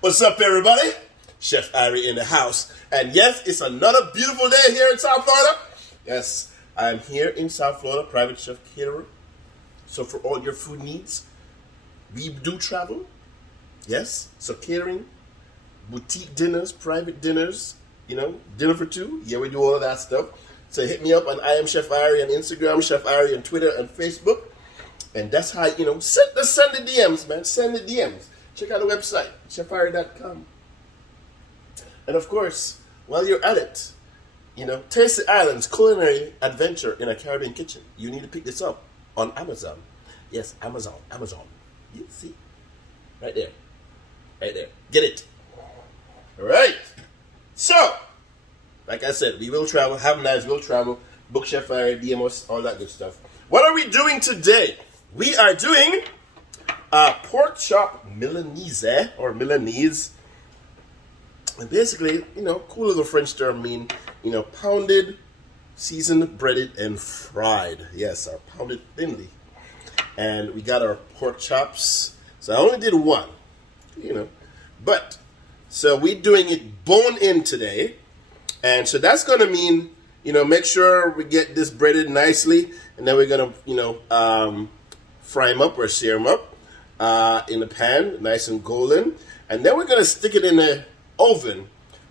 What's up, everybody? Chef Irie in the house. And yes, it's another beautiful day here in South Florida. Yes, I'm here in South Florida, private chef caterer. So for all your food needs, we do travel. Yes, so catering, boutique dinners, private dinners, dinner for two. Yeah, we do all of that stuff. So hit me up on I am Chef Irie on Instagram, Chef Irie on Twitter and Facebook. And that's how, send the DMs, man. Send the DMs. Check out the website, chefirie.com. And of course, while you're at it, Taste the Islands Culinary Adventure in a Caribbean Kitchen. You need to pick this up on Amazon. Yes, Amazon. You see? Right there. Get it. All right. So, like I said, we will travel. Have nice, we'll travel. Book Chef Irie, DM us, all that good stuff. What are we doing today? We are doing pork chop Milanese, Milanese. And basically, cool little French term mean, pounded, seasoned, breaded, and fried. Yes, our pounded thinly. And we got our pork chops. So I only did one, But, so we're doing it bone in today. And so that's going to mean, make sure we get this breaded nicely. And then we're going to, fry them up or sear them up in the pan, nice and golden. And then we're going to stick it in the oven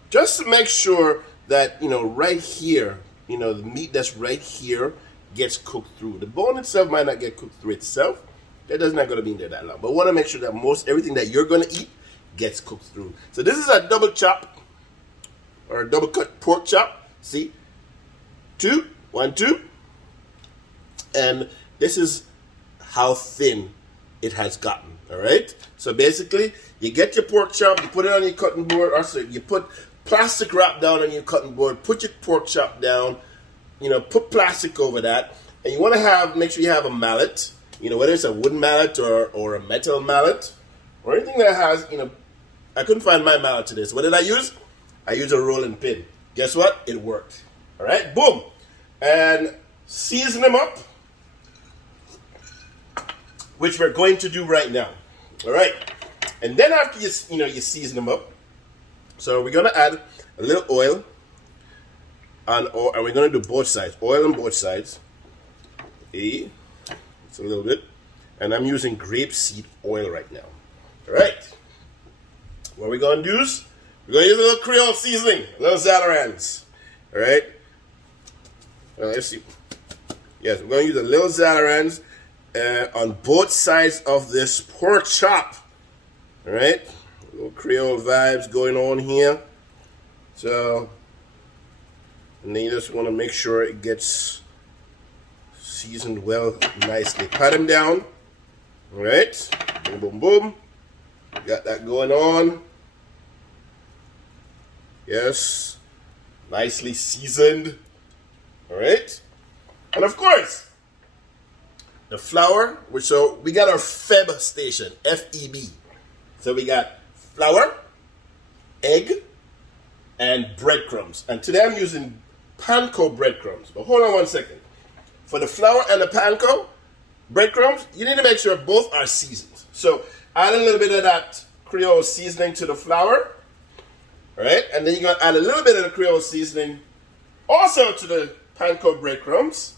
just to make sure that, right here, the meat that's right here gets cooked through. The bone itself might not get cooked through itself. That does not going to be in there that long. But want to make sure that everything that you're going to eat gets cooked through. So this is a double chop or a double cut pork chop. See? 1, 2. And this is how thin it has gotten. All right. So basically, you get your pork chop, you put it on your cutting board, or so you put plastic wrap down on your cutting board, put your pork chop down, put plastic over that, and you want to make sure you have a mallet, whether it's a wooden mallet or a metal mallet, or anything that has, I couldn't find my mallet today. So what did I use? I used a rolling pin. Guess what? It worked. All right. Boom. And season them up, which we're going to do right now. All right. And then after you season them up, so we're going to add a little oil, and we're going to do both sides, oil on both sides. It's a little bit. And I'm using grapeseed oil right now. All right. What we're going to do is, we're going to use a little Creole seasoning, a little Zalarans. All right. Let's see. Yes, we're going to use a little Zalarans on both sides of this pork chop. All right, little Creole vibes going on here. So, and then you just want to make sure it gets seasoned well, nicely. Pat them down. All right, boom, boom, boom. Got that going on. Yes, nicely seasoned. All right, and of course, the flour, so we got our FEB station, F-E-B. So we got flour, egg, and breadcrumbs. And today I'm using panko breadcrumbs. But hold on one second. For the flour and the panko breadcrumbs, you need to make sure both are seasoned. So add a little bit of that Creole seasoning to the flour. All right, and then you're going to add a little bit of the Creole seasoning also to the panko breadcrumbs.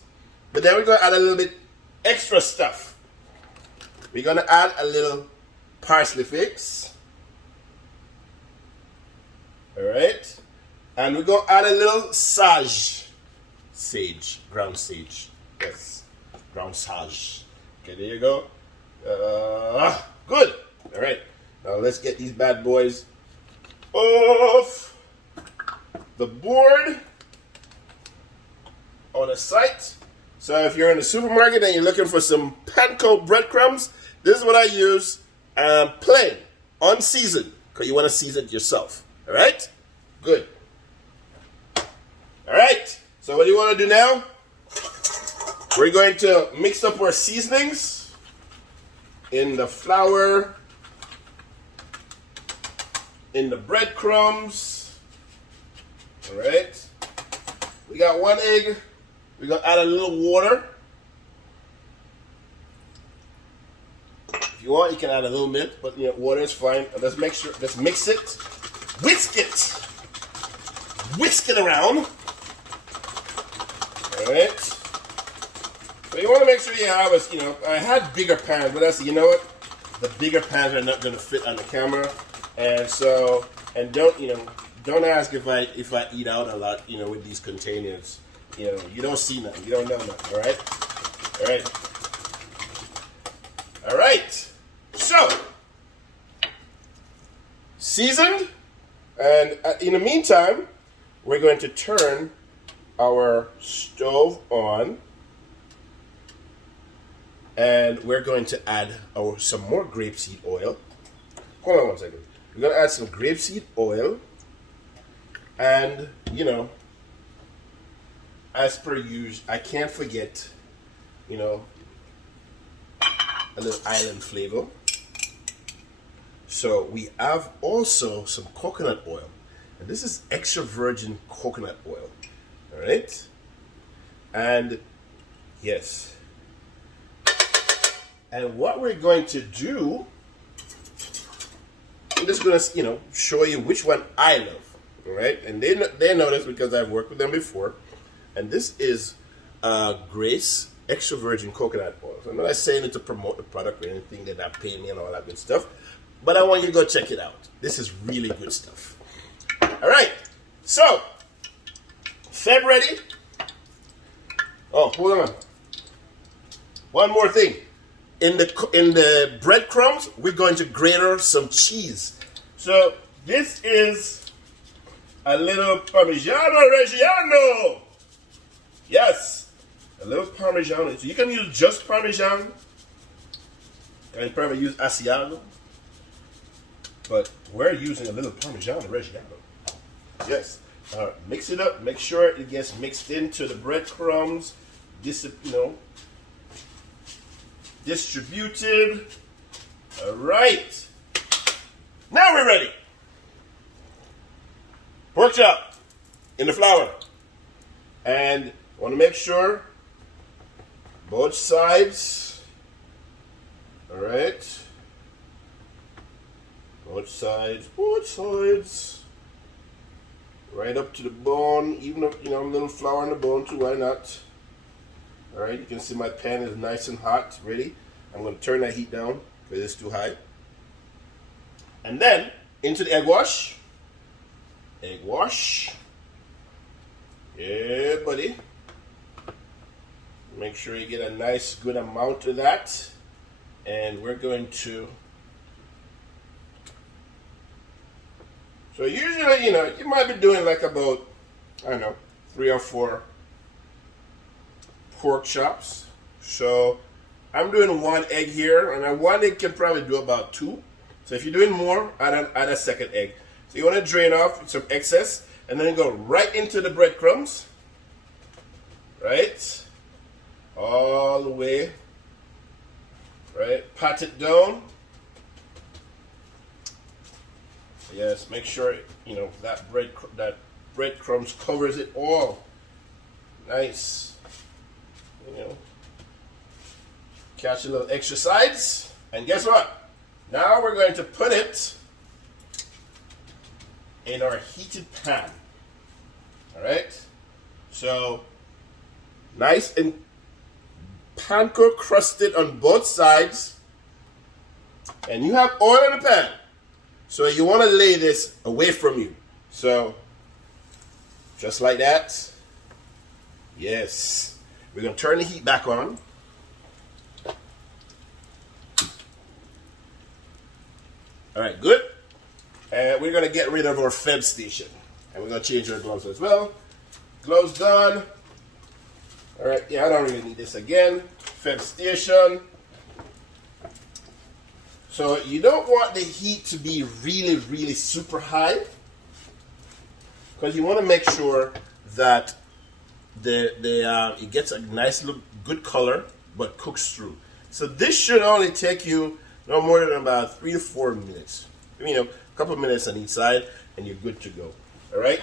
But then we're going to add a little bit extra stuff. We're going to add a little parsley flakes. All right. And we're going to add a little sage, ground sage. Yes, ground sage. Okay, there you go. Good. All right. Now let's get these bad boys off the board on the site. So if you're in the supermarket and you're looking for some panko breadcrumbs, this is what I use, plain, unseasoned, because you want to season it yourself. All right? Good. All right. So what do you want to do now? We're going to mix up our seasonings in the flour, in the breadcrumbs. All right. We got 1 egg. We're going to add a little water. If you want, you can add a little milk, but water is fine. And let's mix it, whisk it around. All right. So you want to make sure you have I had bigger pans, but I said, you know what? The bigger pans are not going to fit on the camera, and don't ask if I eat out a lot, with these containers. You don't see nothing, you don't know nothing. All right. So seasoned, and in the meantime, we're going to turn our stove on. And we're going to add some more grapeseed oil. Hold on one second. We're going to add some grapeseed oil. And, as per usual, I can't forget, a little island flavor. So we have also some coconut oil. And this is extra virgin coconut oil. All right? And, yes. And what we're going to do, I'm just going to, show you which one I love, all right? And they know this because I've worked with them before. And this is Grace Extra Virgin Coconut Oil. So I'm not saying it to promote the product or anything, they're not paying me and all that good stuff. But I want you to go check it out. This is really good stuff. All right, so, Feb ready? Oh, hold on. One more thing. In the breadcrumbs, we're going to grate some cheese. So this is a little Parmigiano Reggiano. Yes, a little Parmigiano. So you can use just Parmesan. You can probably use Asiago. But we're using a little Parmigiano Reggiano. Yes. Mix it up. Make sure it gets mixed into the breadcrumbs. Distributed. All right. Now we're ready. Pork chop in the flour. And I want to make sure both sides. All right. Both sides. Right up to the bone. Even if, a little flour on the bone too, why not? All right, you can see my pan is nice and hot, ready. I'm going to turn that heat down because it's too high. And then into the egg wash. Egg wash. Yeah, buddy. Make sure you get a nice, good amount of that. And we're going to. So usually, you might be doing like about, 3 or 4 pork chops. So I'm doing 1 egg here, and 1 egg can probably do about 2. So if you're doing more, add a second egg. So you want to drain off some excess and then go right into the breadcrumbs. Right? All the way. Right? Pat it down. Yes, make sure that breadcrumbs covers it all. Nice. Catch a little extra sides, and guess what? Now we're going to put it in our heated pan. All right. So nice and panko crusted on both sides, and you have oil in the pan. So you want to lay this away from you. So just like that. Yes. We're going to turn the heat back on. All right, good. And we're going to get rid of our Feb station. And we're going to change our gloves as well. Gloves done. All right, yeah, I don't really need this again. Feb station. So you don't want the heat to be really, really super high, because you want to make sure that it gets a nice look, good color, but cooks through. So this should only take you no more than about 3 to 4 minutes. A couple of minutes on each side, and you're good to go. All right.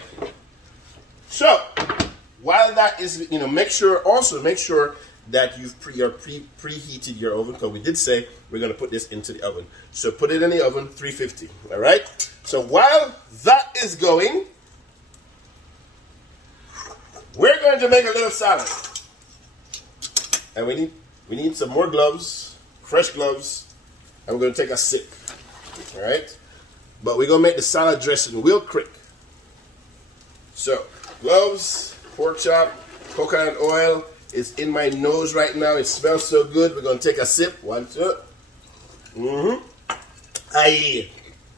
So while that is, make sure that you've preheated your oven, because we did say we're going to put this into the oven. So put it in the oven, 350. All right. So while that is going, we're going to make a little salad, and we need some more gloves, fresh gloves, and we're going to take a sip. All right. But we're going to make the salad dressing real quick. So gloves, pork chop, coconut oil is in my nose right now. It smells so good. We're going to take a sip. 1, 2. Aye.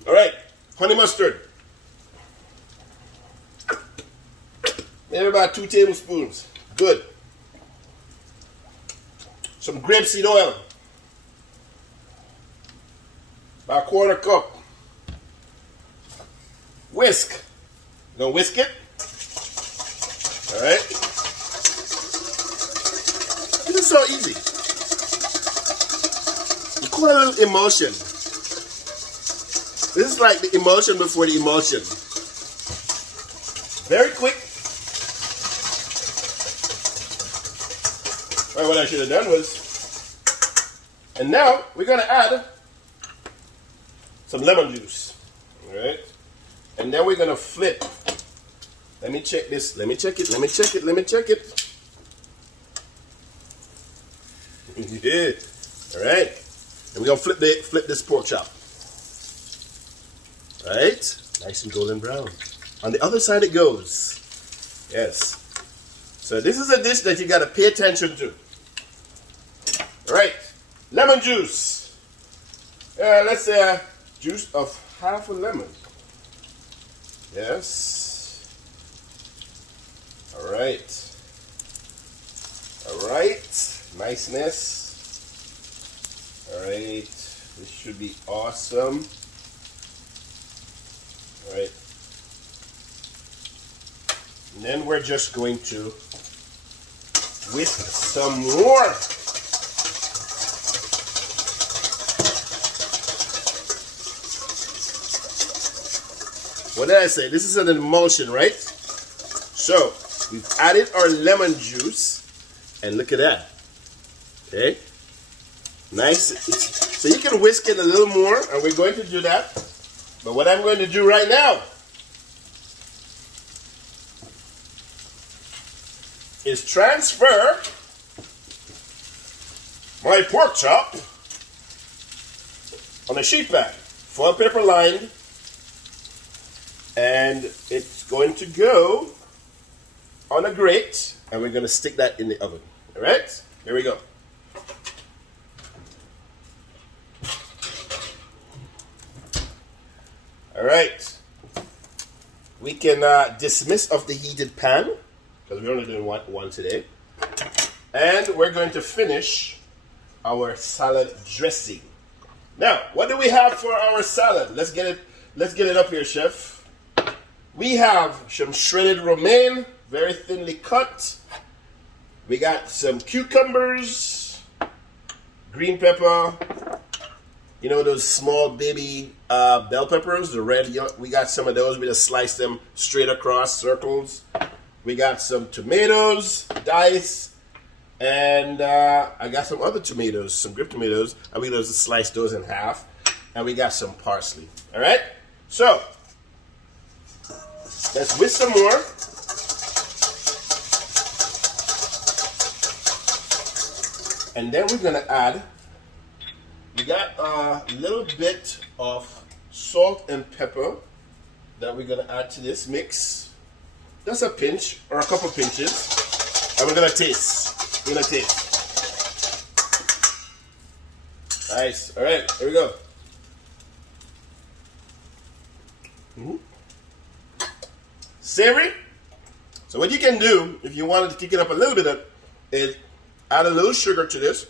All right. Honey mustard. Maybe about 2 tablespoons. Good. Some grapeseed oil. About 1/4 cup. Whisk. You gonna whisk it? All right. This is so easy. You call it a little emulsion. This is like the emulsion before the emulsion. Very quick. All right, what I should have done was, and now we're gonna add some lemon juice. All right, and then we're gonna flip. Let me check this. Let me check it. Let me check it. Let me check it. Yeah. All right. And we're gonna flip this pork chop. All right. Nice and golden brown. On the other side it goes. Yes. So this is a dish that you gotta pay attention to. All right. Lemon juice. Let's say a juice of half a lemon. Yes. All right. All right. Niceness. All right. This should be awesome. All right. And then we're just going to whisk some more. What did I say? This is an emulsion, right? So we've added our lemon juice, and look at that. Okay, nice. So you can whisk it a little more, and we're going to do that. But what I'm going to do right now is transfer my pork chop on a sheet pan, foil paper lined, and it's going to go on a grate, and we're going to stick that in the oven. All right, here we go. All right, we can dismiss of the heated pan, because we're only doing one today. And we're going to finish our salad dressing. Now, what do we have for our salad? Let's get it up here, chef. We have some shredded romaine, very thinly cut. We got some cucumbers, green pepper, you know those small baby bell peppers, the red, we got some of those. We just slice them straight across, circles. We got some tomatoes, diced, and I got some other tomatoes, some grape tomatoes, and we just slice those in half. And we got some parsley, all right? So, let's whisk some more. And then we're gonna add, we got a little bit of salt and pepper that we're gonna add to this mix. Just a pinch or a couple pinches. And we're gonna taste. We're gonna taste. Nice. All right, here we go. Savory. So what you can do, if you wanted to kick it up a little bit, is add a little sugar to this,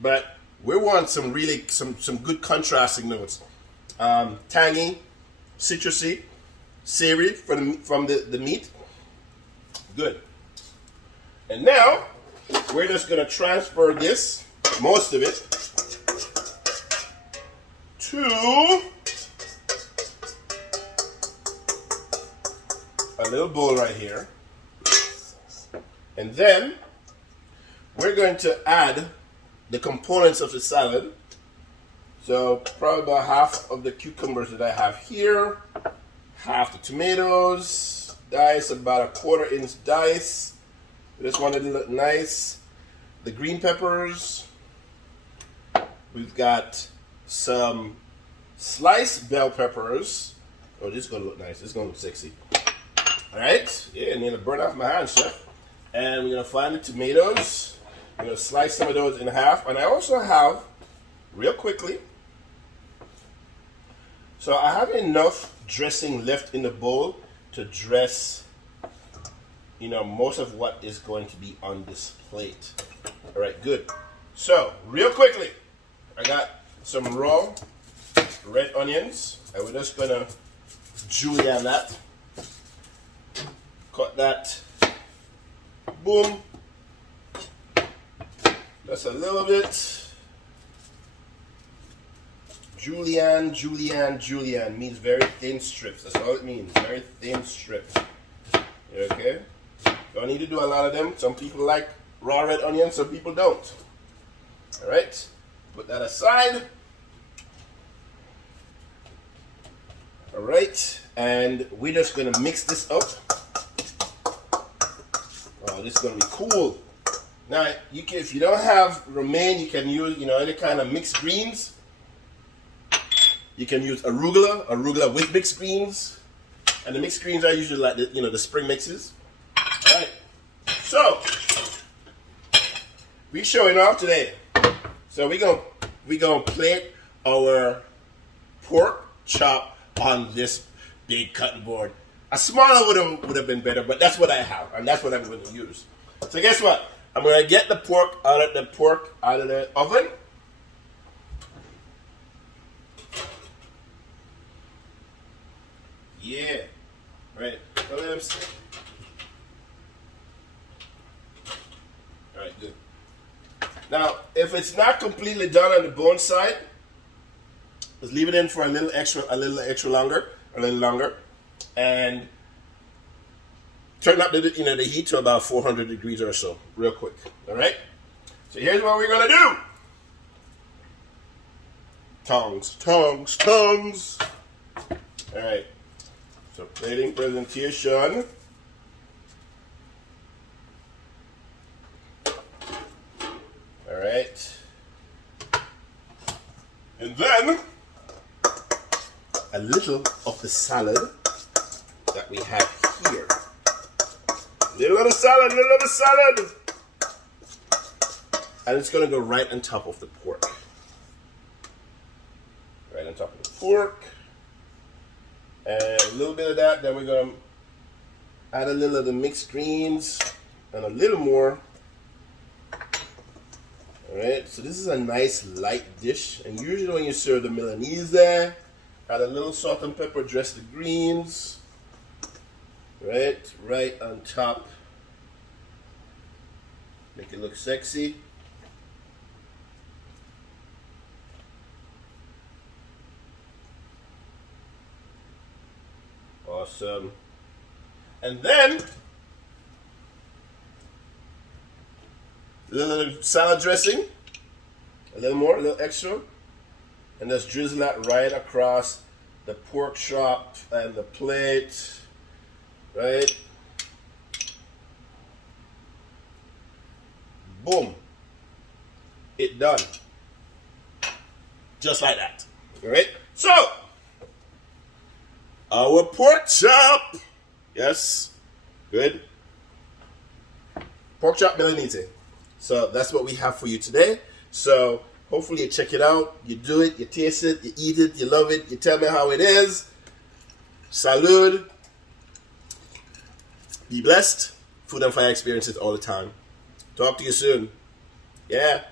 but we want some really some good contrasting notes. Tangy, citrusy, savory from the meat. Good. And now we're just gonna transfer this, most of it, to a little bowl right here. And then we're going to add the components of the salad. So probably about half of the cucumbers that I have here, half the tomatoes, dice about a 1/4 inch dice. We just wanted it to look nice. The green peppers. We've got some sliced bell peppers. Oh, this is gonna look nice. This is gonna look sexy. All right, yeah, and then burn off my hand, chef. And we're gonna find the tomatoes. I'm gonna slice some of those in half. And I also have, real quickly, so I have enough dressing left in the bowl to dress, you know, most of what is going to be on this plate. All right, good. So, real quickly, I got some raw red onions, and we're just gonna julienne that. Cut that. Boom. Just a little bit. Julienne, julienne, julienne means very thin strips. That's all it means. Very thin strips. Okay? Don't need to do a lot of them. Some people like raw red onions, some people don't. Alright? Put that aside. Alright, and we're just gonna mix this up. Oh, this is gonna be cool. Now, you can, if you don't have romaine, you can use, you know, any kind of mixed greens. You can use arugula with mixed greens, and the mixed greens are usually like the, you know, the spring mixes. All right, so we showing off today. So we gonna plate our pork chop on this big cutting board. A smaller would have been better, but that's what I have, and that's what I'm going to use. So guess what? I'm going to get the pork out of the oven. Yeah, right. Don't let them sit. All right, good. Now, if it's not completely done on the bone side, just leave it in for a little longer, and turn up the heat to about 400 degrees or so, real quick. All right. So here's what we're gonna do. Tongs. All right. So plating presentation. All right. And then a little of the salad that we have here. Little of the salad. And it's gonna go right on top of the pork. Right on top of the pork. And a little bit of that, then we're gonna add a little of the mixed greens and a little more. Alright, so this is a nice light dish, and usually when you serve the Milanese, add a little salt and pepper, dress the greens, right on top. Make it look sexy. Awesome. And then a little salad dressing, a little more, a little extra, and just drizzle that right across the pork chop and the plate, right? Boom. It done. Just like that. All right? So, our pork chop. Yes. Good. Pork chop Milanese. So that's what we have for you today. So hopefully you check it out. You do it. You taste it. You eat it. You love it. You tell me how it is. Salud. Be blessed. Food and fire experiences all the time. Talk to you soon. Yeah.